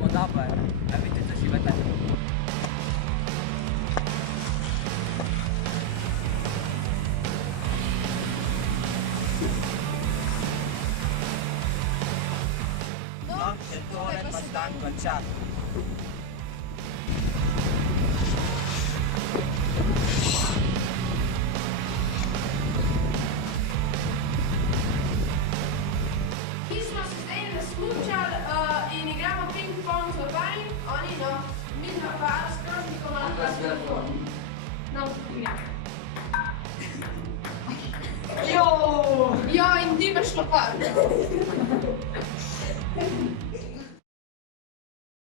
siamo dopo, avete già scivolati. No, settore abbastanza guanciato. In igramo ping-pong zování, oni no, my dva pár skoro nikomu na no, Jo, in ti imaš lopar.